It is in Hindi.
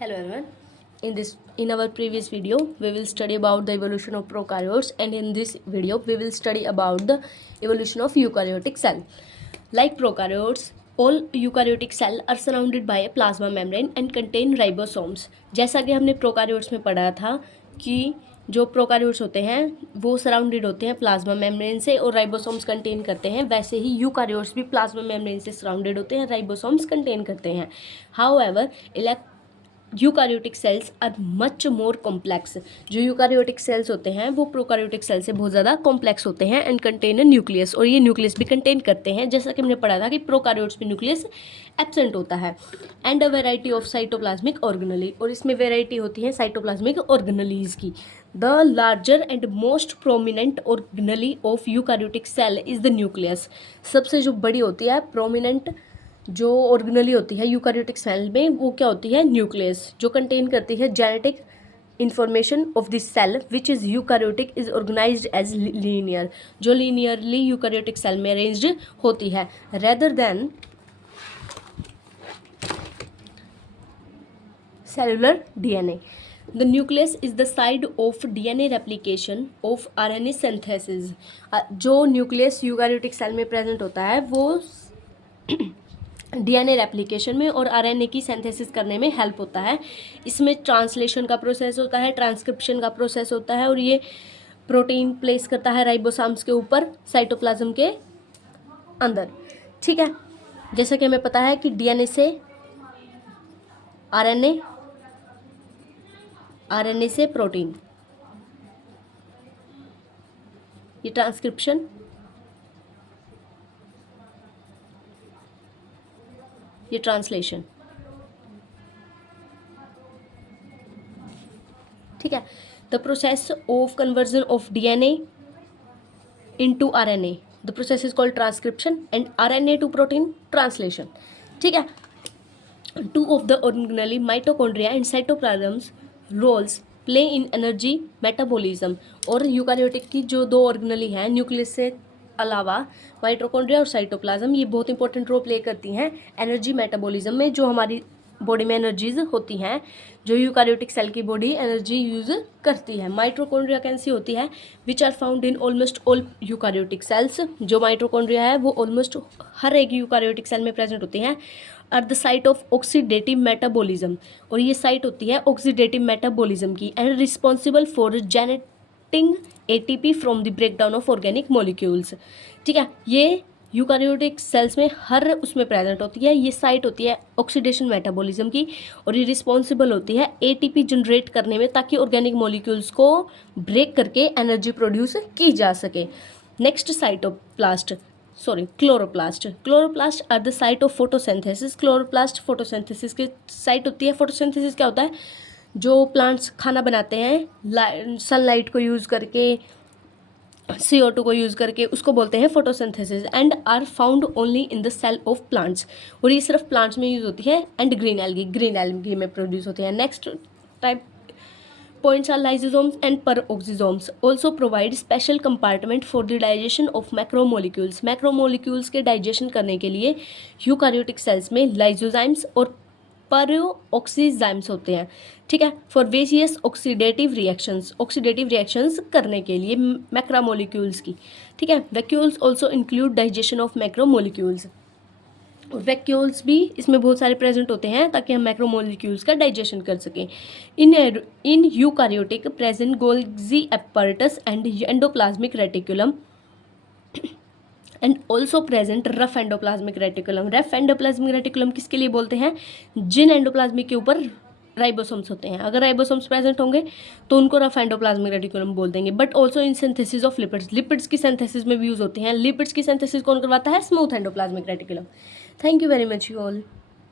Hello everyone. In our previous video we will study about the evolution of prokaryotes, and in this video we will study about the evolution of eukaryotic cell. Like prokaryotes, all eukaryotic cell are surrounded by a plasma membrane and contain ribosomes. जैसा कि हमने प्रोकार्योट्स में पढ़ा था कि जो प्रोकार्योट्स होते हैं वो सराउंडेड होते हैं प्लाज्मा मेम्ब्रेन से और राइबोसोम्स कंटेन करते हैं, वैसे ही यूकार्योट्स भी प्लाज्मा मेम्ब्रेन से सराउंडेड होते हैं, राइबोसोम्स कंटेन करते हैं. However eukaryotic cells are much more complex. जो यूकार्योटिक सेल्स होते हैं वो प्रोकार्योटिक सेल से बहुत ज़्यादा कॉम्प्लेक्स होते हैं एंड कंटेन न्यूक्लियस, और ये न्यूक्लियस भी कंटेन करते हैं. जैसा कि हमने पढ़ा था कि प्रोकार्योट्स में न्यूक्लियस एब्सेंट होता है. And a variety of cytoplasmic organelle, और इसमें वेराइटी होती है साइटोप्लाज्मिक ऑर्गेनेलीज की. The larger and most prominent organelle of eukaryotic cell is the nucleus. सबसे जो बड़ी होती है प्रोमिनेंट जो ऑर्गेनेली होती है यूकार्योटिक सेल में वो क्या होती है? न्यूक्लियस, जो कंटेन करती है genetic information of this cell which is eukaryotic is organised as linear, जो लीनियरली यूकार्योटिक सेल में अरेंज्ड होती है rather than cellular DNA. The nucleus is the site of DNA replication of RNA synthesis. जो न्यूक्लियस यूकार्योटिक सेल में प्रेजेंट होता है वो डीएनए रेप्लिकेशन में और आरएनए की सिंथेसिस करने में हेल्प होता है. इसमें ट्रांसलेशन का प्रोसेस होता है, ट्रांसक्रिप्शन का प्रोसेस होता है, और ये प्रोटीन प्लेस करता है राइबोसोम्स के ऊपर साइटोप्लाज्म के अंदर. ठीक है, जैसा कि हमें पता है कि डीएनए से आरएनए, आरएनए से प्रोटीन, ये ट्रांसक्रिप्शन, ये ट्रांसलेशन. ठीक है, the process of conversion of DNA into RNA, the process is called transcription, and RNA to protein translation. ठीक है, two of the organelle mitochondria and cytoplasms roles play in energy metabolism. और यूकार्योटिक की जो दो ऑर्गेनेली हैं न्यूक्लियस से अलावा माइटोकॉन्ड्रिया और साइटोप्लाज्म, ये बहुत इंपॉर्टेंट रोल प्ले करती हैं एनर्जी मेटाबॉलिज्म में. जो हमारी बॉडी में एनर्जीज होती हैं, जो यूकार्योटिक सेल की बॉडी एनर्जी यूज़ करती है. माइटोकॉन्ड्रिया कैसी होती है? Which are found in almost all eukaryotic cells. जो माइटोकॉन्ड्रिया है वो ऑलमोस्ट हर एक यूकार्योटिक सेल में प्रेजेंट होती हैं. Are the site of oxidative metabolism, और ये साइट होती है ऑक्सीडेटिव मेटाबॉलिज्म की, and responsible for generating ATP from the breakdown of organic molecules. ठीक है, ये यूकार्योटिक सेल्स में हर उसमें प्रेजेंट होती है. ये साइट होती है ऑक्सीडेशन मेटाबॉलिज्म की, और ये रिस्पॉन्सिबल होती है एटीपी जनरेट करने में, ताकि ऑर्गेनिक मॉलिक्यूल्स को ब्रेक करके एनर्जी प्रोड्यूस की जा सके. Next chloroplast. Chloroplast are the site of photosynthesis. Chloroplast photosynthesis की साइट होती है. फोटोसिंथेसिस क्या होता है? जो प्लांट्स खाना बनाते हैं सनलाइट को यूज़ करके, CO2 को यूज़ करके, उसको बोलते हैं photosynthesis, and are found only in the cell of plants. और ये सिर्फ प्लांट्स में यूज़ होती है. एंड ग्रीन एल्गी में प्रोड्यूस होती है. Next type points are lysosomes and peroxisomes also provide special compartment for the digestion of macromolecules. Macromolecules के डाइजेशन करने के लिए यूकार्योटिक सेल्स में लाइसोजाइम्स और पेरोक्सीजाइम्स होते हैं. ठीक है, फॉर वेरियस ऑक्सीडेटिव रिएक्शंस करने के लिए मैक्रोमोलिक्यूल्स की. ठीक है, vacuoles also include digestion of macromolecules. Vacuoles भी इसमें बहुत सारे प्रेजेंट होते हैं ताकि हम मैक्रोमोलिक्यूल्स का डाइजेशन कर सकें. In eukaryotic present Golgi apparatus and endoplasmic reticulum, and also present rough endoplasmic reticulum. Rough endoplasmic reticulum किसके लिए बोलते हैं? जिन एंडोप्लाज्मिक के ऊपर राइबोसोम्स होते हैं. अगर राइबोसोम्स प्रेजेंट होंगे तो उनको रफ एंडोप्लाज्मिक रेटिकुलम बोल देंगे. But also in synthesis of lipids की सिंथेसिस में भी यूज होते हैं. लिपिड्स की सिंथेसिस कौन करवाता है? Smooth endoplasmic reticulum. Thank you very much you all.